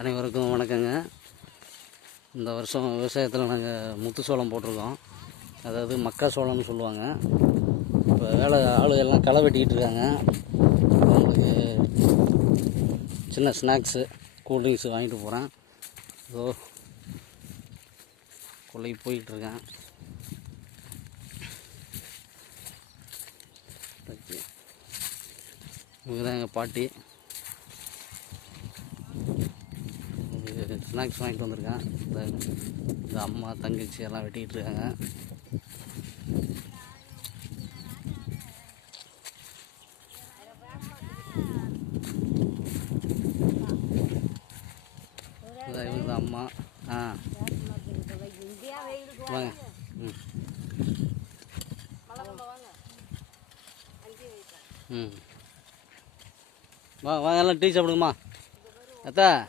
அனைவருக்கும் வணக்கங்க. இந்த வருஷம் விவசாயத்தில் நாங்கள் முத்து சோளம் போட்டிருக்கோம். அதாவது மக்கா சோளம்னு சொல்லுவாங்க. இப்போ வேலை ஆளுங்க எல்லாம் களை வெட்டிக்கிட்டு இருக்காங்க. அவங்களுக்கு சின்ன ஸ்நாக்ஸு கூல்ட்ரிங்க்ஸு வாங்கிட்டு போகிறேன் ஏதோ கொள்ளைக்கு போயிட்டுருக்கேன் இவங்க தான் எங்கள் பாட்டி. ஸ்நாக்ஸ் வாங்கிட்டு வந்திருக்கேன். இந்த இந்த அம்மா தங்கச்சி எல்லாம் வெட்டிகிட்டு இருக்காங்க. இவங்க அம்மா. ஆ. வாங்க. ம். ம். வாங்க வாங்க எல்லாம் டீ சாப்பிடுங்கம்மா. அத்தா.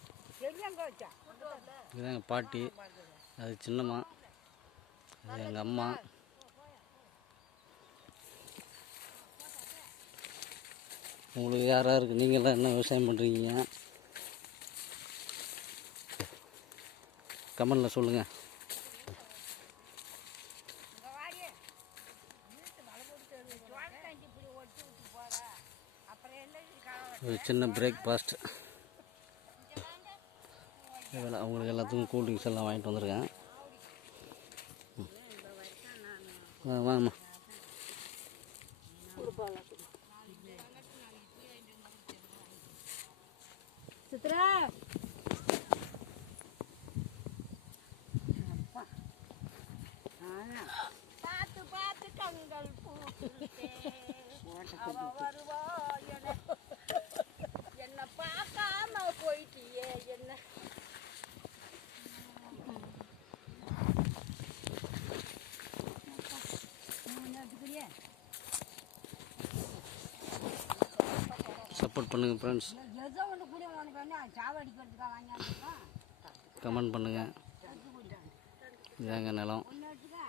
இதுதான் எங்கள் பாட்டி. அது சின்னம்மா. அது எங்கள் அம்மா. உங்களுக்கு யார் யாருக்கு நீங்கள்லாம் என்ன விவசாயம் பண்ணுறீங்க கமெண்டில் சொல்லுங்கள் ஒரு சின்ன பிரேக்ஃபாஸ்ட் வேலை அவங்களுக்கு எல்லாத்துக்கும் கூல்ட்ரிங்க்ஸ் எல்லாம் வாங்கிட்டு வந்திருக்கேன். ம். வாங்கம்மா. சித்ரா. சப்போர்ட் பண்ணுங்கள் ஃப்ரெண்ட்ஸ் கூட கமெண்ட் பண்ணுங்கள் இதாங்க நிலம். ஒன்று அப்படியே